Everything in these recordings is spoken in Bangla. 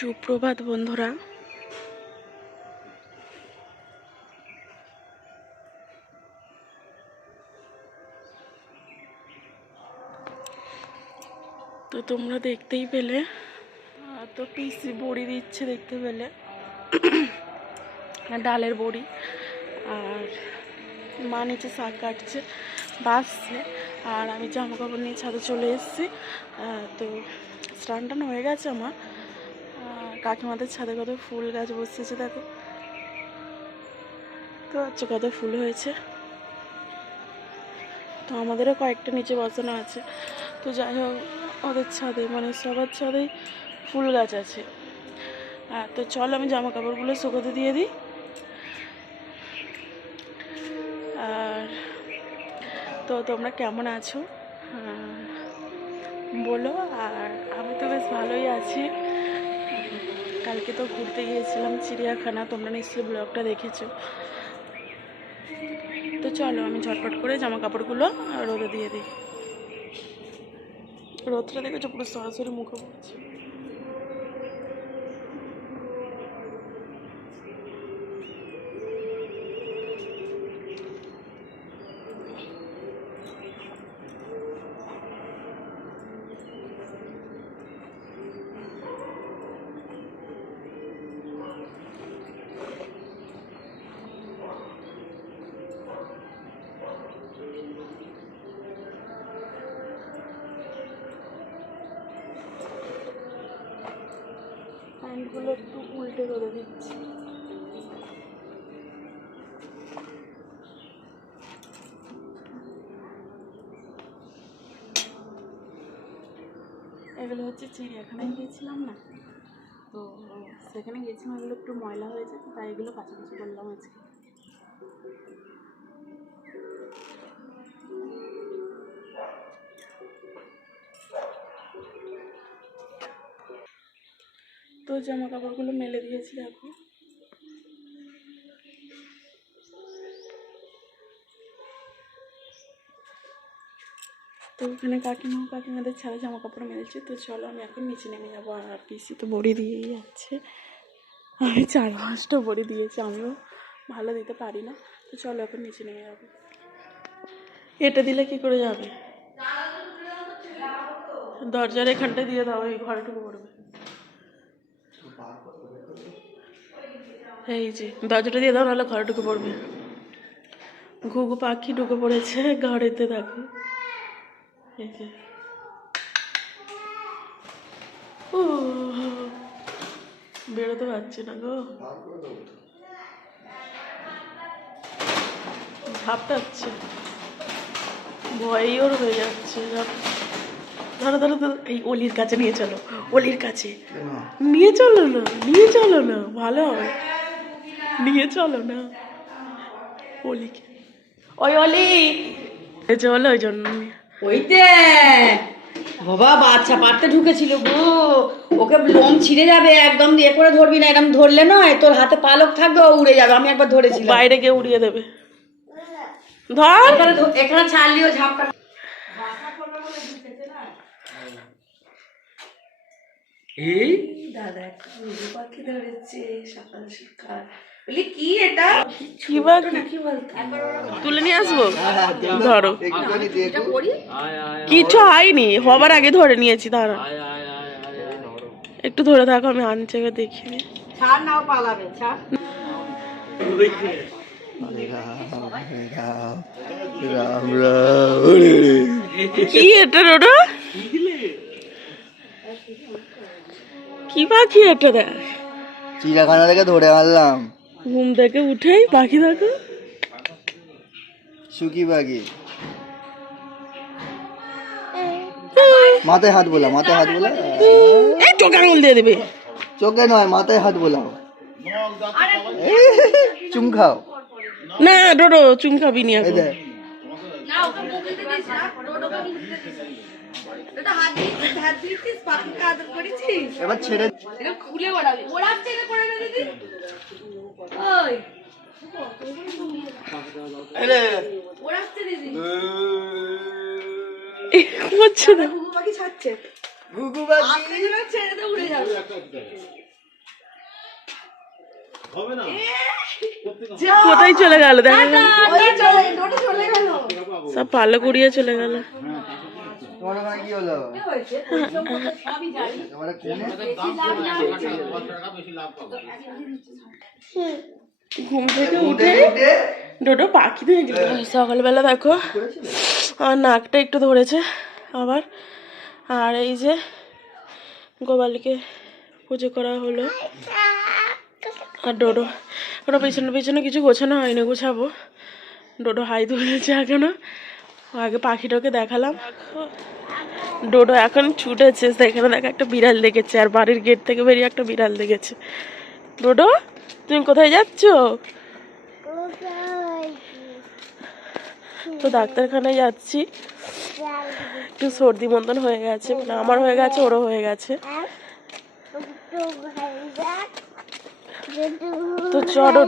সুপ্রভাত বন্ধুরা। তো তোমরা দেখতেই পেলে, তো পিসি বড়ি দিচ্ছে, দেখতে পেলে ডালের বড়ি। আর মা নিচে শাক কাটছে, বাসছে। আর আমি জামা কাপড় নিয়ে ছাদে চলে এসেছি। তো স্নান টান হয়ে গেছে আমার। কাকিমাদের ছাদে কত ফুল গাছ বসেছে দেখো তো, আচ্ছা কত ফুল হয়েছে। তো আমাদেরও কয়েকটা নিচে বসানো আছে। তো যাই হোক, ওদের ছাদে মানে সবার ছাদেই ফুল গাছ আছে। তো চল আমি জামা কাপড়গুলো শুকোতে দিয়ে দিই। আর তো তোমরা কেমন আছো বলো। আর আমি তো বেশ ভালোই আছি। কালকে তো ঘুরতে গিয়েছিলাম চিড়িয়াখানা, তোমরা নিশ্চয়ই ব্লগটা দেখেছো। তো চলো আমি ঝটপট করে জামা কাপড়গুলো রোদে দিয়ে দিই। রোদটা দেখেছো পুরো সরাসরি মুখে পড়ছে। প্যান্টগুলো একটু উল্টে রোদে দিচ্ছি। এগুলো হচ্ছে চিড়িয়াখানায় গিয়েছিলাম না, তো সেখানে গিয়েছিলাম, এগুলো একটু ময়লা হয়েছে, তাই এগুলো কাছাকাছি করলাম আজকে। তো জামা কাপড়গুলো মেলে দিয়েছি দেখো। তো ওখানে কাকিমাদের ছাড়া জামা কাপড় মেলেছে। তো চলো আমি এখন নিচে নেমে যাবো। আর পিসি তো বড়ি দিয়েই যাচ্ছে, আমি 4-5টা বড়ি দিয়েছি, আমিও ভালো দিতে পারি না। তো চলো এখন নিচে নেমে যাবো। এটা দিলে কি করে যাবে? দরজার এখানটা দিয়ে দাও, এই ঘরে ঢুকে পড়বে। এই যে দরজাটা দিয়ে দাও, নাহলে ঘরে ঢুকে পড়বে। ঘুঘু পাখি ঢুকে পড়েছে ঘরেতে, দেখো। এই যে ও, বেরোতে পারছি না গো, ঝাপটাচ্ছে, ভয়ই ওর হয়ে যাচ্ছে। ধরো ধরো ধরো, এই অলির কাছে নিয়ে চলো, অলির কাছে নিয়ে চলো না, নিয়ে চলো না, ভালো হবে, নিয়ে চলো না অলিকে। ওই অলি চলো, ওই জন্য ওইতে বাবা বাচ্চা পারতে ঢুকেছিল গো, ওকে লোম ছিঁড়ে যাবে, একদম দিয়ে করে ধরবি না, এরকম ধরলে নয়, তোর হাতে পালক থাকবে, ও উড়ে যাবে। আমি একবার ধরেছিলাম, বাইরে গিয়ে উড়িয়ে দেবে। ধর এখানে ছাড়লিও ঝাপটা। এই দাদা একটা ঘুঘু পাখি ধরেছে সকাল সকাল। বলি কি এটা, কি বাঘ নাকি বলতো, তুলে নিয়ে আসবো। ধরো, কিছু হয়নি, হবার আগে ধরে নিয়েছি। দাঁড়া একটু ধরে থাকো, আমি আনছি, এবার দেখিনি। ছাড় নাও, পালাবে, ছাড়। কি এটা রোডা, কি পাখি এটা? দেখ, চিড়িয়াখানা থেকে ধরে আনলাম। ঘুম থেকে উঠেই পাখি দেখো, সুখী পাখি। মাথায় হাত বোলা, মাথায় হাত বোলা, এই চোখে আঙুল দিয়ে দেবে। চোখে নয়, মাথায় হাত বোলাও, চুম খাও। না ডোডো, চুম খাবি নি এই এখন। দেখ, এবার ছেড়ে করছে না, ঘুঘু পাখি। ছেড়ে উড়ে যাবে। কোথায় চলে গেল দেখা গেল সব পালো কুড়িয়ে চলে গেল। তোমার ওখানে কি হলো? একেবারে ঘুম থেকে উঠে ডোডো পাখি দিয়ে গেল। সকালবেলা দেখো আমার নাকটা একটু ধরেছে আবার। আর এই যে গোপালকে পুজো করা হলো। আর ডোডো ওটা পেছনে পেছনে কিছু গোছানো হয়নি, গোছাবো। ডোডো হাই তুলেছে এখনো, আগে পাখিটাকে দেখালাম। ডোডো এখন ছুটেছে, সেখানে দেখো একটা বিড়াল দেখেছে, আর বাড়ির গেট থেকে বেরিয়ে একটা বিড়াল দেখেছে। ডোডো তুমি কোথায় যাচ্ছ? তো ডাক্তারখানায় যাচ্ছি, একটু সর্দি মতন হয়ে গেছে, মানে আমার হয়ে গেছে, ওরও হয়ে গেছে। তো চলো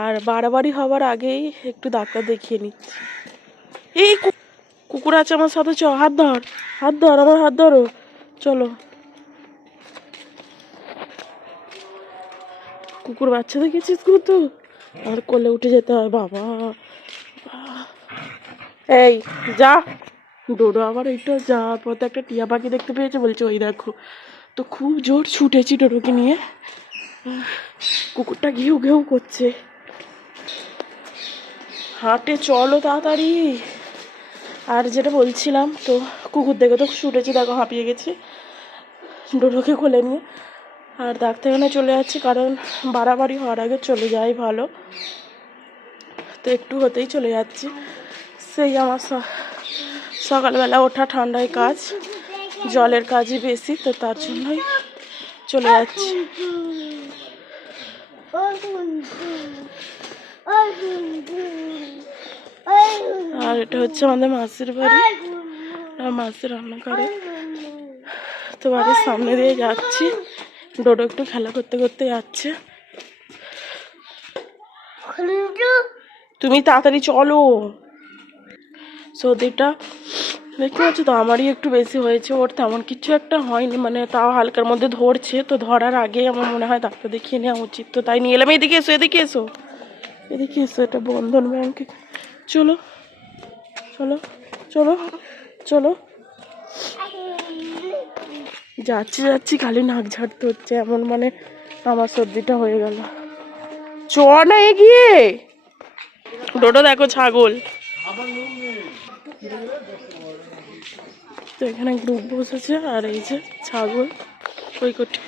আর বাড়াবাড়ি হবার আগেই একটু ডাক্তার দেখিয়ে নিচ্ছি। এই কুকুর আছে আমার সাথে, চ হাত ধর, হাত ধর, আমার হাত ধরো, চলো। কুকুর বাচ্চা দেখেছিস তো, আর কোলে উঠে যেতে হয় বাবা। এই যা, ডোডো আবার এইটা যাওয়ার পথে একটা টিয়া পাখি দেখতে পেয়েছে, বলছে ওই দেখো। তো খুব জোর ছুটেছি ডোডোকে নিয়ে, কুকুরটা ঘেউ ঘেউ করছে। হাঁটে চলো তাড়াতাড়ি। আর যেটা বলছিলাম, তো কুকুর দেখে তো ছুটেছি, দেখো হাঁপিয়ে গেছি ডোডোকে কোলে নিয়ে। আর ডাক্তারখানায় চলে যাচ্ছি, কারণ বাড়াবাড়ি হওয়ার আগে চলে যাই ভালো। তো একটু হতেই চলে যাচ্ছি। সেই আমার সকালবেলা ওঠা, ঠান্ডায় কাজ, জলের কাজই বেশি, তো তার জন্যই চলে যাচ্ছি। আর এটা হচ্ছে আমাদের মাসির বাড়ি, আর মাসি রান্না করে। তো বাড়ির সামনে দিয়ে যাচ্ছি, ডোডো একটু খেলা করতে করতে যাচ্ছে। তুমি তাড়াতাড়ি চলো। সর্দিটা দেখতে পাচ্ছ তো আমারই একটু বেশি হয়েছে, ওর তেমন কিছু একটা হয়নি, মানে তাও হালকার মধ্যে ধরছে। তো ধরার আগে আমার মনে হয় ডাক্তার দেখিয়ে নেওয়া উচিত, তো তাই নিয়ে এলাম। এদিকে এসো, এদিকে এসো, এদিকে এসো, এটা বন্ধন ব্যাংকে। চলো চলো চলো চলো। যাচ্ছি যাচ্ছি খালি নাক ঝাড়তে হচ্ছে, এমন মানে আমার সর্দিটা হয়ে গেল। চ না এগিয়ে। ডোডো দেখো ছাগল, তো এখানে গ্রুপ বসেছে। আর এই যে ছাগল, ওই কোটি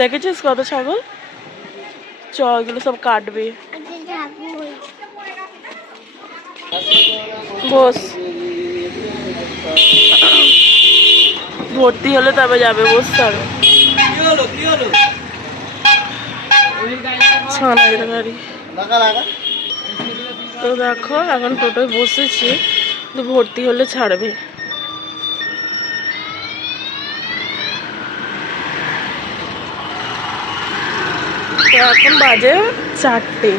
দেখেছিস কত ছাগল। চ এগুলো সব কাটবে। বস, ভর্তি হলে তবে যাবে, বসতে হবে। ছানার গাড়ি। তো দেখো এখন টোটোয় বসেছি, তো ভর্তি হলে ছাড়বে। তো এখন বাজে 4টে,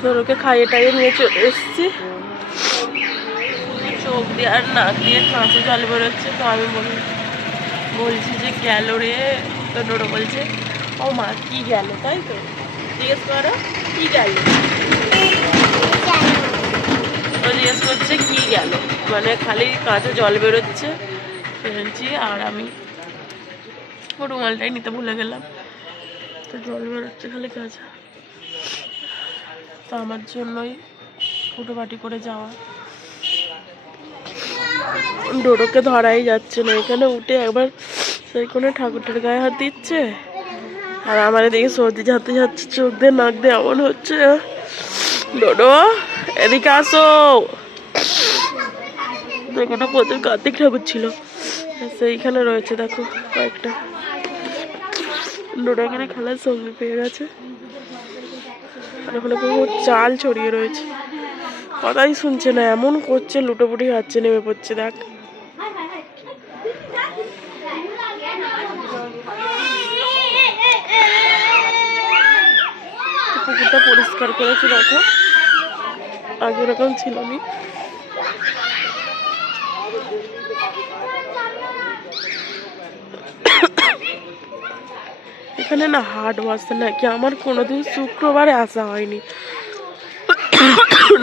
তোর ওকে খাইয়ে টাইয়ে নিয়ে চলে এসছি। চোখ দিয়ে আর নাক দিয়ে কাঁচে জল বেরোচ্ছে। তো আমি বলছি যে গেল রে। তো ডোডো বলছে ও মা কি গেল, তাই তো জিজ্ঞেস করো কি গেল। ও জিজ্ঞেস করছে কি গেল, মানে খালি কাঁচে জল বেরোচ্ছে ফেলছি। আর আমি ও রুমালটাই নিতে ভুলে গেলাম, তো জল বেরোচ্ছে খালি কাঁচা। তো আমার জন্যই ফুটোপাটি করে যাওয়া। ডোডোকে ধরাই যাচ্ছে না, এখানে উঠে একবার সেই কোনো ঠাকুরটার গায়ে হাত দিচ্ছে, আর আমার এদিকে সর্দি যাতে যাচ্ছে, চোখ দিয়ে নাক দিয়ে এমন হচ্ছে। ডোডো এদিকে আসো। এখানে প্রচুর কার্তিক ঠাকুর ছিল, সেইখানে রয়েছে দেখো কয়েকটা। ডোডো এখানে খেলার সঙ্গে পেয়ে গেছে, আর ওখানে পুরো চাল ছড়িয়ে রয়েছে। কথাই শুনছে না, এমন করছে, লুটোপুটি খাচ্ছে, নেমে পড়ছে। দেখ পুকুরটা পরিষ্কার করেছে দেখো, আগে এরকম ছিল না। এখানে না হাট বসে নাকি, আমার কোনোদিন শুক্রবারে আসা হয়নি,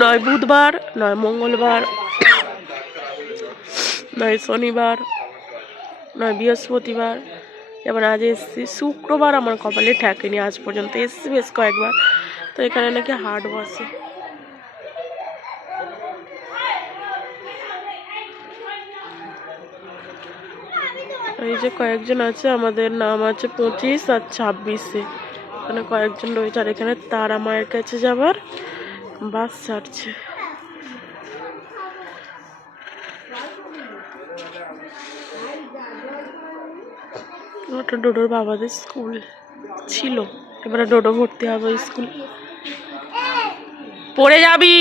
নয় বুধবার, নয় মঙ্গলবার, নয় শনিবার, নয় বৃহস্পতিবার। এবার আজ এসছি, শুক্রবার আমার কপালে ঠেকেনি আজ পর্যন্ত, এসছি বেশ কয়েকবার। তো এখানে নাকি হাট বসে। এই যে কয়েকজন আছে, আমাদের নাম আছে 25 আর 26-এ, এখানে কয়েকজন রয়েছে। আর এখানে তারা মায়ের কাছে যাবার বাস ছাড়ছে। ওটা ডোডোর বাবাদের স্কুল ছিল, এবারে ডোডো ভর্তি হবে স্কুল। পড়ে যাবি,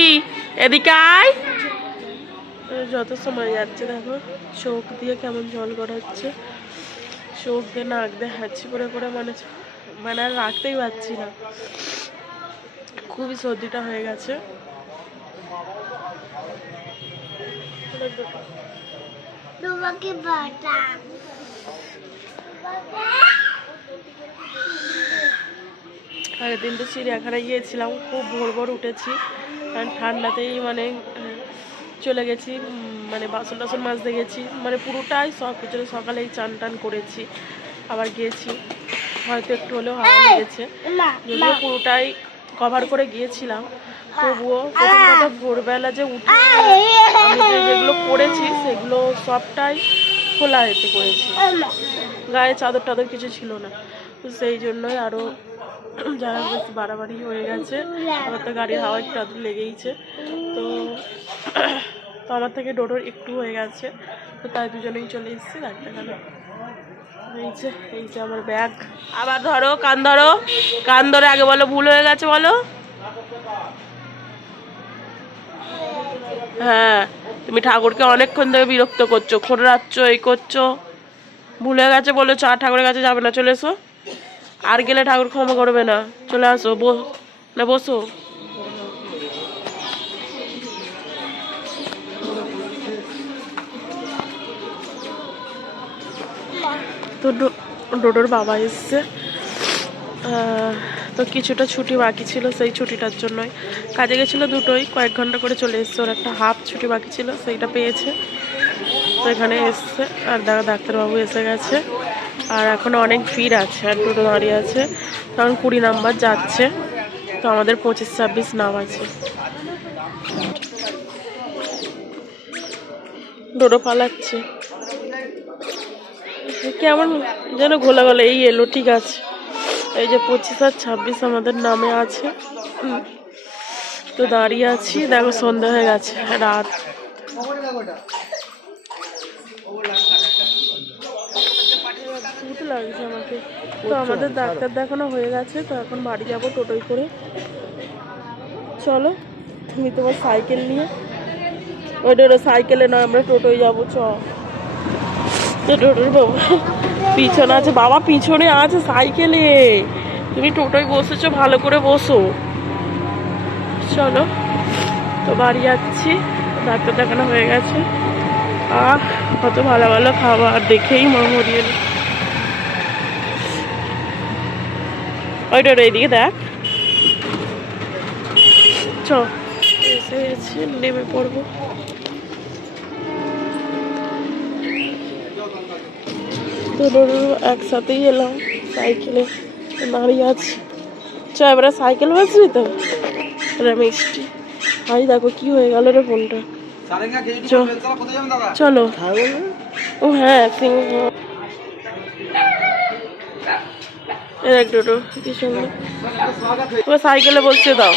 এদিকে আয়। যত সময় যাচ্ছে দেখো চোখ দিয়ে কেমন জল গড়াচ্ছে, চোখ দিয়ে নাক দিয়ে হাঁচি করে করে মানে আর রাখতেই পারছি না, খুবই সর্দিটা হয়ে গেছে। আগের দিন তো চিড়িয়াখানায় গিয়েছিলাম, খুব ভোর ভোর উঠেছি, কারণ ঠান্ডাতেই মানে চলে গেছি, মানে বাসন টাসন মাজতে গেছি, মানে পুরোটাই সব কিছু সকালেই চান টান করেছি, আবার গিয়েছি, হয়তো একটু হলেও হাওয়া লেগেছে, যদিও পুরোটাই কভার করে গিয়েছিলাম। তবুও প্রথম কথা ভোরবেলা যে উঠে আমি যেগুলো করেছি সেগুলো সবটাই খোলা এতে করেছি, গায়ে চাদর টাদর কিছু ছিল না, তো সেই জন্যই আরও যারা বেশ বাড়াবাড়ি হয়ে গেছে। আমার তো গাড়ির হাওয়া একটু আদর লেগেইছে, তো তো আমার থেকে ডোডোর একটু হয়ে গেছে, তো তাই দুজনেই চলে এসেছি ডাক্তারখানা। এই যে আমার ব্যাগ, আবার ধরো কান ধরো, কান ধরে আগে বলো ভুল হয়ে গেছে বলো। হ্যাঁ, তুমি ঠাকুরকে অনেকক্ষণ ধরে বিরক্ত করছো, খোঁড়াচ্ছ, এই করছো, ভুল হয়ে গেছে বলেছো, আর ঠাকুরের কাছে যাবে না, চলে এসো। আর গেলে ঠাকুর ক্ষমা করবে না, চলে আসো, বসো। তো ডোডোর বাবা এসছে, তো কিছুটা ছুটি বাকি ছিল, সেই ছুটিটার জন্যই কাজে গেছিলো, দুটোই কয়েক ঘন্টা করে চলে এসছে, ওর একটা হাফ ছুটি বাকি ছিল সেইটা পেয়েছে, তো এখানে এসছে। আর ডাক্তারবাবু এসে গেছে, আর এখন অনেক ভিড় আছে, আর ডোডো দাঁড়িয়ে আছে, কারণ 20 নাম্বার যাচ্ছে, তো আমাদের 25-26 নাম আছে। ডোডো পালাচ্ছে, কেমন যেন ঘোলা গলা, এই এলো, ঠিক আছে। এই যে 25 আর 26 আমাদের নামে আছে, তো দাঁড়িয়ে আছি, দেখো সন্ধ্যা হয়ে গেছে, রাত। লাগছে আমাকে, তো আমাদের ডাক্তার দেখানো হয়ে গেছে, তো এখন বাড়ি যাবো টোটোয় করে। চলো তুমি তোমার সাইকেল নিয়ে, ওইটা সাইকেলে নয়, আমরা টোটোয় যাবো, চ। টোটোর বাবা পিছনে আছে, বাবা পিছনে আছে সাইকেলে, তুমি টোটোয় বসেছো, ভালো করে বসো। চলো, তো বাড়ি যাচ্ছি, ডাক্তার দেখানো হয়ে গেছে। কত ভালো ভালো খাবার দেখেই মরিয়ে এলো। ওইটা এইদিকে দেখ, চ, এসে গেছি, নেমে পড়বো। তো একসাথেই এলাম, সাইকেলে দাঁড়িয়ে আছি। চ, এবারে সাইকেল বাজবি তো, মিষ্টি। ভাই দেখো কি হয়ে গেল রে ফোনটা, চলো। ও হ্যাঁ, এক ডোডো কি সুন্দর, তোমার সাইকেলে বসতে দাও।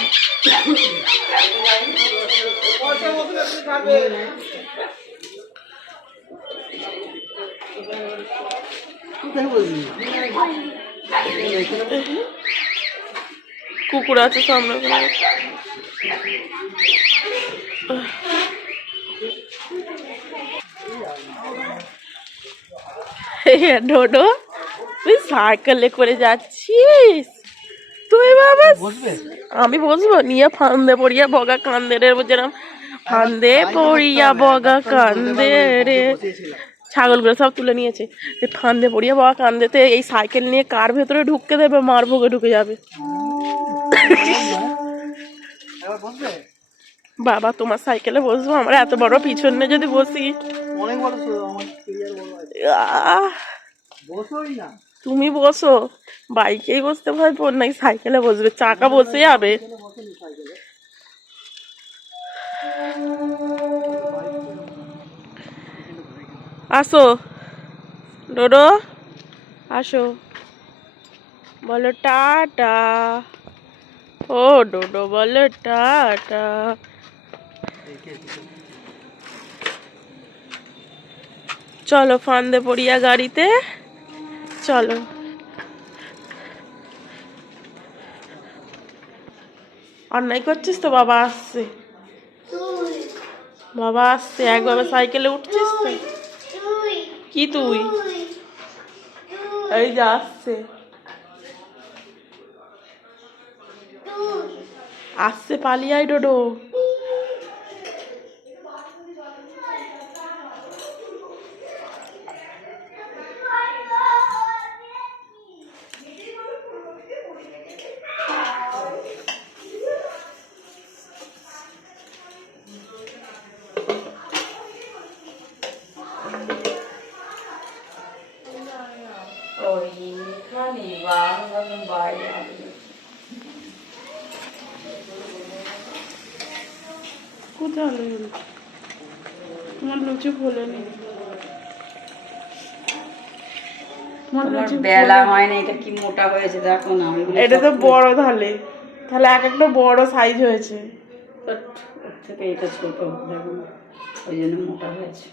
কুকুর আছে সামনে, ডোডো তুই সাইকেলে করে যাচ্ছিস, তুই বাবা আমি বসবো, নিয়ে ফান্দে পড়িয়া বগা কান্দে রে, যেরকম ফান্দে পড়িয়া বগা কান্দে রে, ছাগলগুলো সব তুলে নিয়েছে। এই ফান্দে পড়িয়ে বাবা কান্দেতে এই সাইকেল নিয়ে কার ভেতরে ঢুকতে দেবে, মার ভোগে ঢুকে যাবে। এবার বসবে? বাবা তোমার সাইকেলে বসবো? আমার এত বড় পিছনে যদি বসি। অনেক বড় ছিল আমার ক্লিয়ার বড় আছে। আহ, বসোই না। তুমি বসো, বাইকেই বসতে ভয় পড় নাই, সাইকেলে বসবে, চাকা বসে যাবে। বসেনি সাইকেলে। আসো ডোডো, আসো, বলো টাটা। ও ডোডো বলো টাটা। চলো ফান্দে পড়িয়া গাড়িতে চলো। অন্যায় করছিস তো, বাবা আসছে, বাবা আসছে, একভাবে সাইকেলে উঠছিস তো। কি তুই? এই যে আসছে, আসছে, পালিয়ে আয় ডোডো। কোথায় হলো? তোমার লুচি ফোলেনি, তোমার লুচি বেলা ফোলেনি। হয় না, এটা কি মোটা হয়েছে দেখো না। আমি বলি এটা তো সব- বড়, তাহলে তাহলে এক একটা বড় সাইজ হয়েছে। ওর থেকে এটা ছোট দেখো না, ওই জন্য মোটা হয়েছে।